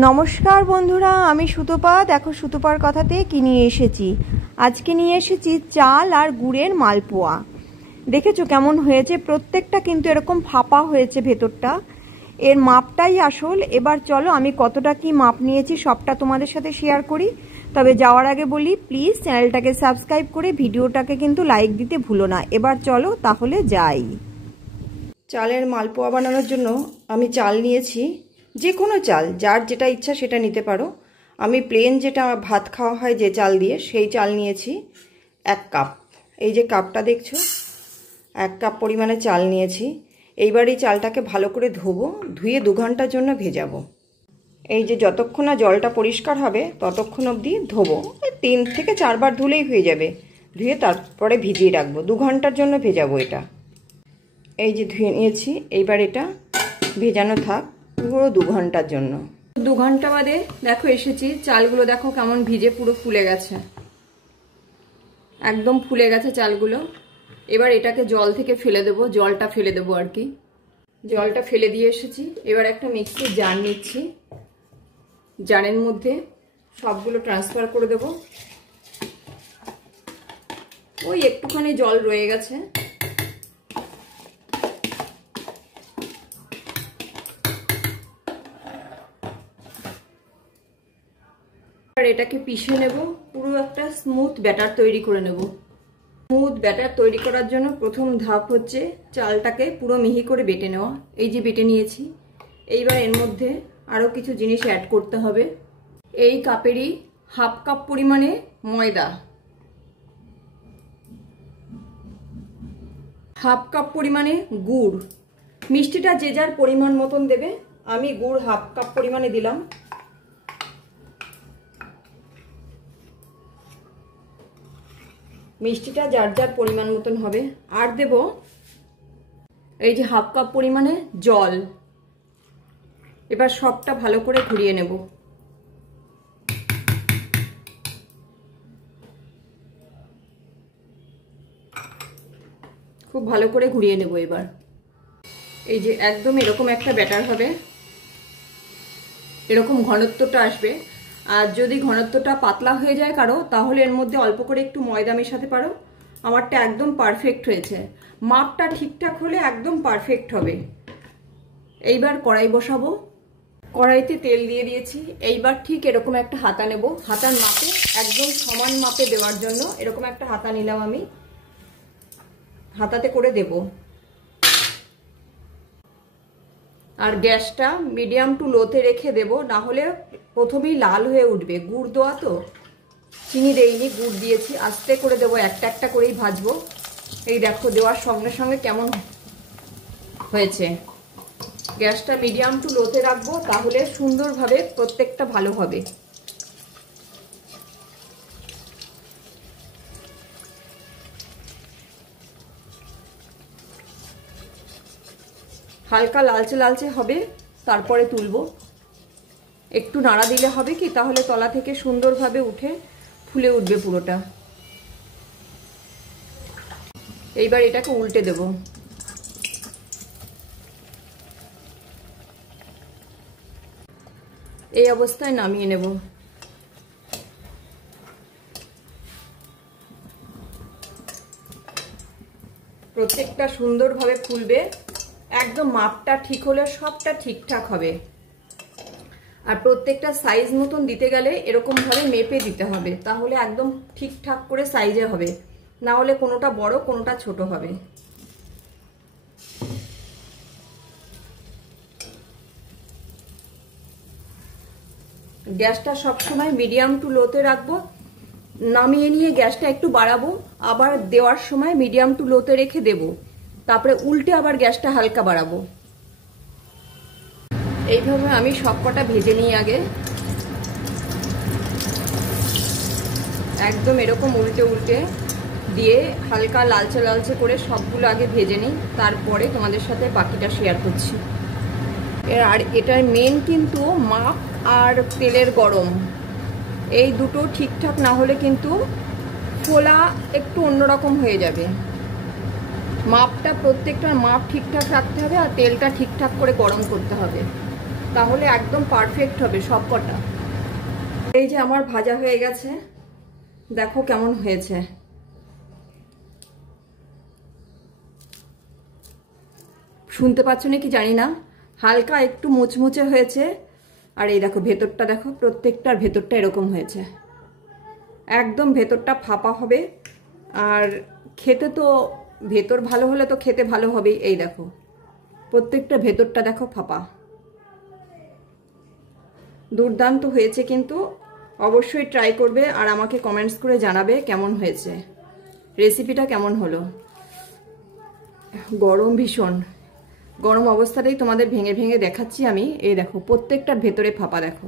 নমস্কার বন্ধুরা, আমি সুতপা। দেখো সুতপার কথাতে কি নিয়ে এসেছি। আজকে নিয়ে এসেছি চাল আর গুড়ের মালপোয়া। দেখেছো কেমন হয়েছে? প্রত্যেকটা কিন্তু এরকম ফাঁপা হয়েছে ভেতরটা। এর মাপটাই আসল। এবার চলো আমি কতটা কি মাপ নিয়েছি সবটা তোমাদের সাথে শেয়ার করি। তবে যাওয়ার আগে বলি, প্লিজ চ্যানেলটাকে সাবস্ক্রাইব করে ভিডিওটাকে কিন্তু লাইক দিতে ভুলো না। এবার চলো তাহলে যাই। চালের মালপোয়া বানানোর জন্য আমি চাল নিয়েছি, যে কোনো চাল, যার যেটা ইচ্ছা সেটা নিতে পারো। আমি প্লেন যেটা ভাত খাওয়া হয় যে চাল দিয়ে, সেই চাল নিয়েছি 1 কাপ। এই যে কাপটা দেখছো, 1 কাপ পরিমাণে চাল নিয়েছি। এইবার এই চালটাকে ভালো করে ধোবো, ধুয়ে 2 ঘন্টার জন্য ভেজাবো। এই যে যতক্ষণ না জলটা পরিষ্কার হবে ততক্ষণ অবধি ধোবো। 3 থেকে 4 বার ধুলেই হয়ে যাবে। ধুয়ে তারপরে ভিজিয়ে রাখবো, 2 ঘন্টার জন্য ভেজাবো এটা। এই যে ধুয়ে নিয়েছি, এইবার এটা ভেজানো থাক পুরো 2 ঘন্টার জন্য। 2 ঘন্টা বাদে দেখো এসেছি, চালগুলো দেখো কেমন ভিজে পুরো ফুলে গেছে, একদম ফুলে গেছে চালগুলো। এবার এটাকে জল থেকে ফেলে দেবো, জলটা ফেলে দেবো আর কি। জলটা ফেলে দিয়ে এসেছি। এবার একটা মিক্সির জার নিচ্ছি, জারের মধ্যে সবগুলো ট্রান্সফার করে দেবো। ওই একটুখানি জল রয়ে গেছে, এটাকে পিষে নেব। পুরো একটা স্মুথ ব্যাটার তৈরি করে নেব। স্মুথ ব্যাটার তৈরি করার জন্য প্রথম ধাপ হচ্ছে চালটাকে পুরো মিহি করে বেটে নেওয়া। এই যে বেটে নিয়েছি। এইবার এর মধ্যে আরো কিছু জিনিস অ্যাড করতে হবে। এই কাপেরই 1/2 কাপ পরিমাণে ময়দা, 1/2 কাপ পরিমাণে গুড়। মিষ্টিটা যে যার পরিমাণ মতন দেবে। আমি গুড় 1/2 কাপ পরিমাণে দিলাম। মিষ্টিটা যার যার পরিমাণ মতন হবে। আর দেব এই যে 1/2 কাপ পরিমাণে জল। এবার সবটা ভালো করে ঘুরিয়ে নেব। খুব ভালো করে ঘুরিয়ে নেব। এবার এই যে একদম এরকম একটা ব্যাটার হবে, এরকম ঘনত্বটা আসবে। আর যদি ঘনত্বটা পাতলা হয়ে যায় কারো, তাহলে এর মধ্যে অল্প করে একটু ময়দা মেশাতে পারো। আমারটা একদম পারফেক্ট হয়েছে। মাপটা ঠিকঠাক হলে একদম পারফেক্ট হবে। এইবার কড়াই বসাবো। কড়াইতে তেল দিয়ে দিয়েছি। এইবার ঠিক এরকম একটা হাতা নেব, হাতার মাপে একদম সমান মাপে দেওয়ার জন্য এরকম একটা হাতা নিলাম আমি। হাতাতে করে দেব। আর গ্যাসটা মিডিয়াম টু লোতে রেখে দেব, না হলে প্রথমেই লাল হয়ে উঠবে। গুড় দেওয়া তো, চিনি দেইনি, গুড় দিয়েছি। আস্তে করে দেবো, একটা একটা করেই ভাজবো। এই দেখো দেওয়ার সঙ্গে সঙ্গে কেমন হয়েছে। গ্যাসটা মিডিয়াম টু লোতে রাখবো, তাহলে সুন্দরভাবে প্রত্যেকটা ভালো হবে। হালকা লালচে লালচে হবে, তারপরে তুলবো। একটু নাড়া দিলে হবে কি, তাহলে তলা থেকে সুন্দরভাবে উঠে ফুলে উঠবে পুরোটা। এইবার এটাকে উল্টে দেব। এই অবস্থায় নামিয়ে নেব। প্রত্যেকটা সুন্দরভাবে ফুলবে। একদম মাপটা ঠিক হলে সবটা ঠিকঠাক হবে। আর প্রত্যেকটা সাইজ মতন দিতে গেলে এরকম ভাবে মেপে দিতে হবে, তাহলে একদম ঠিকঠাক করে সাইজে হবে। না হলে কোনোটা বড় কোনোটা ছোট হবে। গ্যাসটা সবসময় মিডিয়াম টু লোতে রাখবো। নামিয়ে নিয়ে গ্যাসটা একটু বাড়াবো, আবার দেওয়ার সময় মিডিয়াম টু লোতে রেখে দেব। তারপরে উল্টে আবার গ্যাসটা হালকা বাড়াবো। এইভাবে আমি সবকটা ভেজে নিই আগে। একদম এরকম উল্টে উল্টে দিয়ে হালকা লালচে লালচে করে সবগুলো আগে ভেজে নিই, তারপরে তোমাদের সাথে বাকিটা শেয়ার করছি। আর এটার মেন কিন্তু মাপ আর তেলের গরম, এই দুটো ঠিকঠাক না হলে কিন্তু ফোলা একটু অন্যরকম হয়ে যাবে। মাপটা প্রত্যেকটার মাপ ঠিকঠাক রাখতে হবে, আর তেলটা ঠিকঠাক করে গরম করতে হবে। তাহলে একদম পারফেক্ট হবে সব কটা। এই যে আমার ভাজা হয়ে গেছে, দেখো কেমন হয়েছে। শুনতে পাচ্ছ নাকি জানি না, হালকা একটু মুচমুচে হয়েছে। আর এই দেখো ভেতরটা, দেখো প্রত্যেকটার ভেতরটা এরকম হয়েছে, একদম ভেতরটা ফাঁপা হবে। আর খেতে তো ভেতর ভালো হলে তো খেতে ভালো হবেই। এই দেখো প্রত্যেকটা ভেতরটা দেখো ফাঁপা, দুর্দান্ত হয়েছে। কিন্তু অবশ্যই ট্রাই করবে আর আমাকে কমেন্টস করে জানাবে কেমন হয়েছে, রেসিপিটা কেমন হলো। গরম ভীষণ, গরম অবস্থাতেই তোমাদের ভেঙে ভেঙে দেখাচ্ছি আমি। এই দেখো প্রত্যেকটার ভেতরে ফাঁপা দেখো।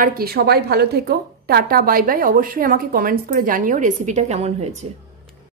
আর কি, সবাই ভালো থেকো, টাটা বাই বাই। অবশ্যই আমাকে কমেন্টস করে জানিও রেসিপিটা কেমন হয়েছে।